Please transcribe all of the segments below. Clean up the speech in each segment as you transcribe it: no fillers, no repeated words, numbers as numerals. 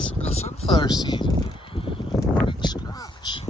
Single sunflower seed. Morning scratch.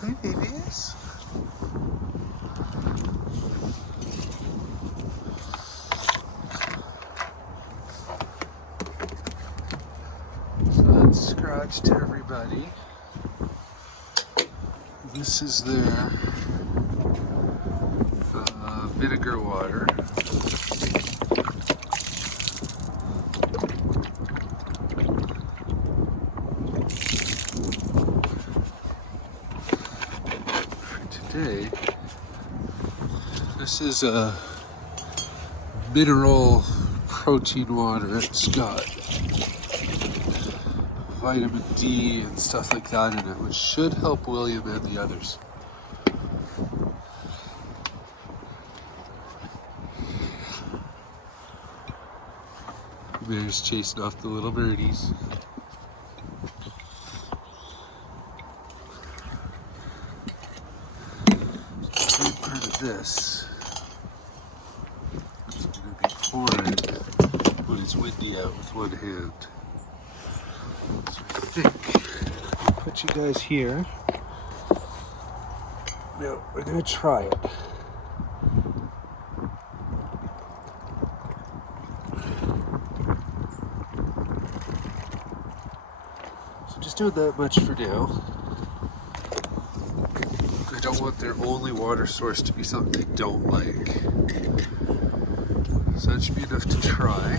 Hi, babies. So that's scratch to everybody. This is their vinegar water. For today, this is a mineral protein water. It's got vitamin D and stuff like that in it, which should help William and the others. Bear's chasing off the little birdies. Great part of this is going to be pouring when it's windy out with one hand. So I think I'll put you guys here. Now we're going to try it. So just doing that much for now. I don't want their only water source to be something they don't like. So that should be enough to try.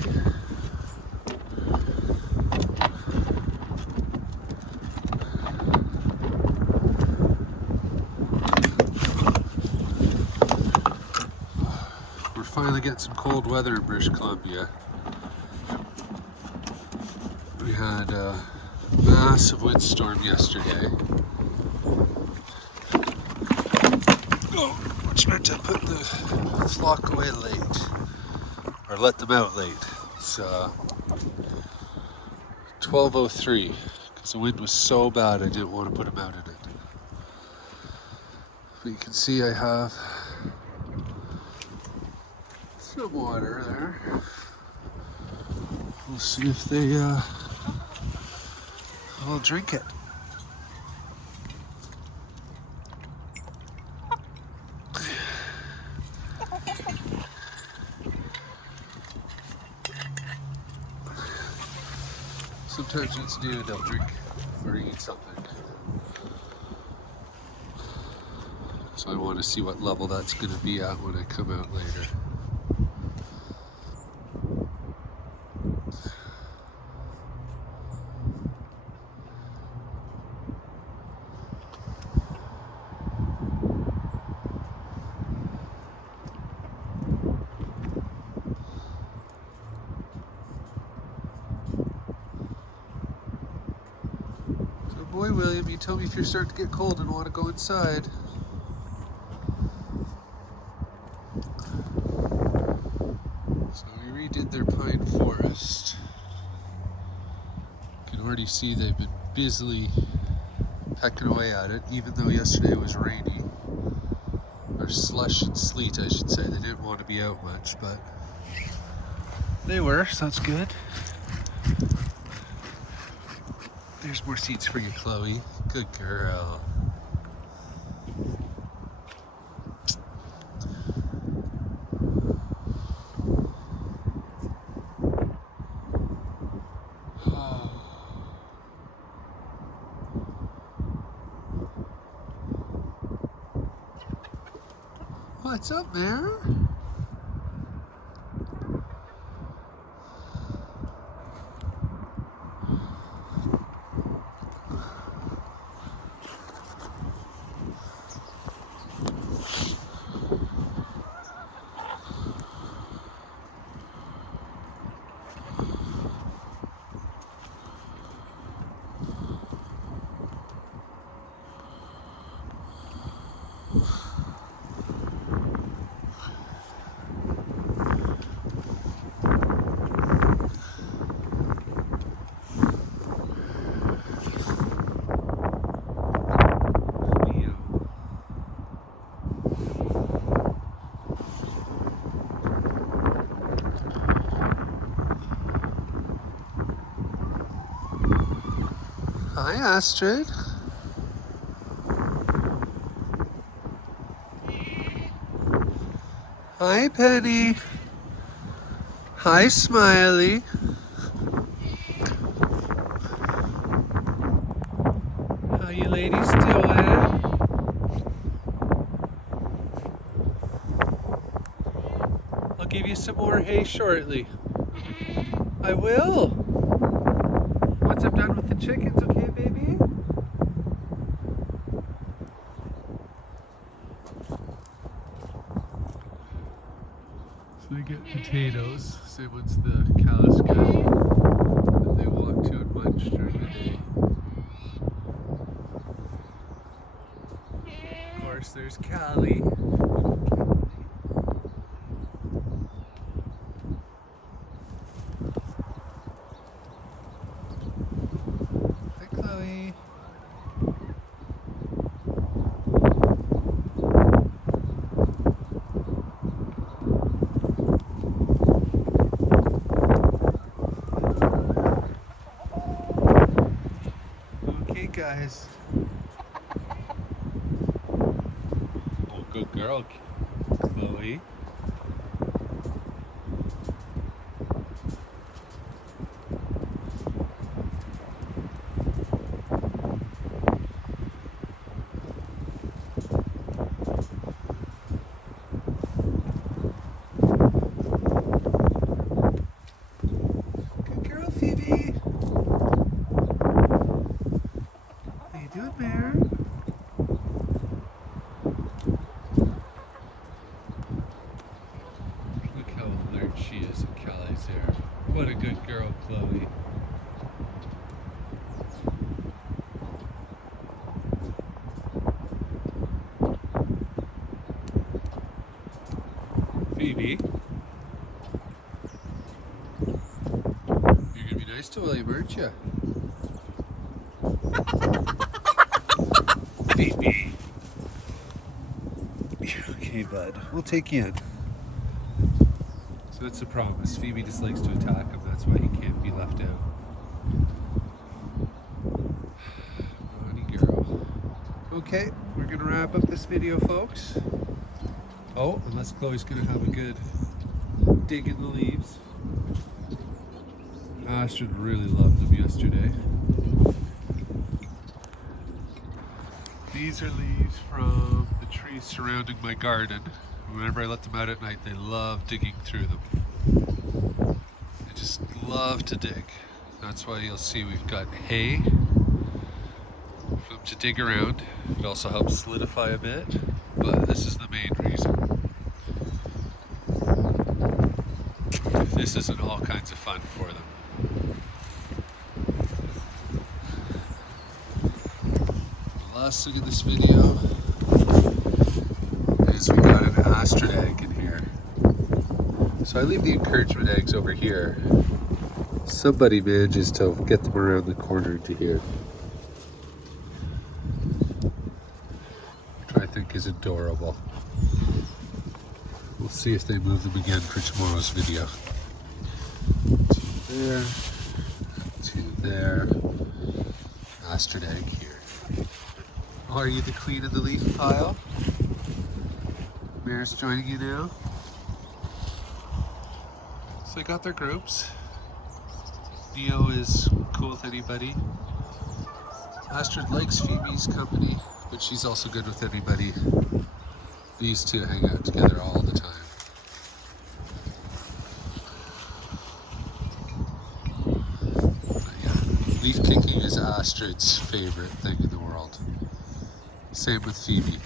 We're finally getting some cold weather in British Columbia. We had a massive windstorm yesterday. Which meant to put the flock away late, or let them out late. It's 12:03 because the wind was so bad I didn't want to put them out in it. But you can see I have some water there. We'll see if they will drink it. Sometimes when it's new, they'll drink or eat something. So I want to see what level that's going to be at when I come out later. Boy, William, you tell me if you're starting to get cold and want to go inside. So we redid their pine forest. You can already see they've been busily pecking away at it, even though yesterday was rainy. Or slush and sleet, I should say. They didn't want to be out much, but they were, so that's good. There's more seeds for you, Chloe. Good girl. What's up, Mare? Hi, Astrid. Hi, Penny. Hi, Smiley. How you ladies doing? I'll give you some more hay shortly. I will. Once I'm done with the chickens, okay, baby? So they get potatoes, same once the cows go, that they walk to and munch during the day. Of course, there's Callie. Hi, Chloe. Okay, guys. Oh, good girl, Chloe. Good girl, Phoebe. How you doing, Bear? Look how alert she is at Callie's there. What a good girl, Chloe. Phoebe, you're gonna be nice to William, aren't you? Phoebe. Okay, bud. We'll take you in. So it's a promise. Phoebe just likes to attack him. That's why he can't be left out. Naughty girl. Okay, we're gonna wrap up this video, folks. Oh, unless Chloe's gonna have a good dig in the leaves. Astrid really loved them yesterday. These are leaves from the trees surrounding my garden. Whenever I let them out at night, they love digging through them. They just love to dig. That's why you'll see we've got hay for them to dig around. It also helps solidify a bit, but this is the main reason. This isn't all kinds of fun for them. The last thing in this video is we got an Astrid egg in here. So I leave the encouragement eggs over here. Somebody manages to get them around the corner into here. Which I think is adorable. We'll see if they move them again for tomorrow's video. To there, to there. Astrid egg here. Oh, are you the queen of the leaf pile? Mare's joining you now. So they got their groups. Neo is cool with anybody. Astrid likes Phoebe's company, but she's also good with anybody. These two hang out together all the time. But yeah, leaf kicking is Astrid's favorite thing in the world. Same with Phoebe.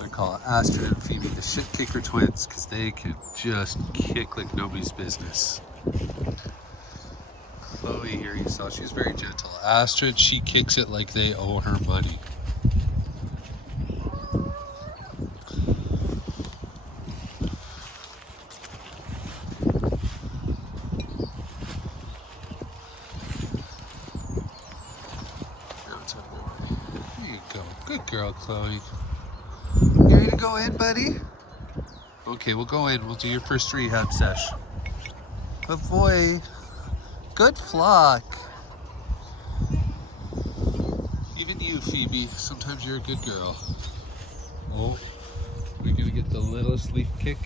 I call Astrid and Phoebe the shit kicker twins because they can just kick like nobody's business. Chloe here, you saw she's very gentle. Astrid, she kicks it like they owe her money. There you go. Good girl, Chloe. You ready to go in, buddy? Okay, we'll go in. We'll do your first rehab sesh. Good boy. Good flock. Even you, Phoebe. Sometimes you're a good girl. Oh, we're gonna get the littlest leaf kick.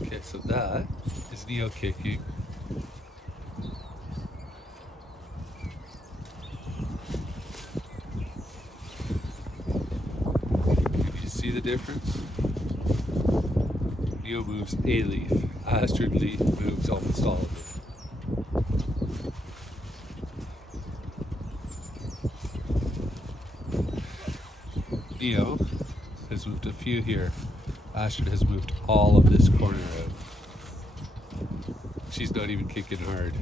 Okay, so that is Neo kicking. Can you see the difference? Neo moves a leaf. Astrid leaf moves almost all of it. Neo has moved a few here. Astrid has moved all of this corner out. She's not even kicking hard.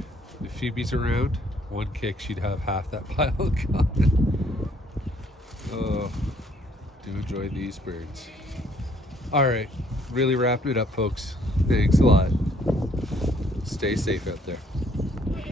If Phoebe's around, one kick, she'd have half that pile gone. Oh, do enjoy these birds. All right, really wrapping it up, folks. Thanks a lot. Stay safe out there.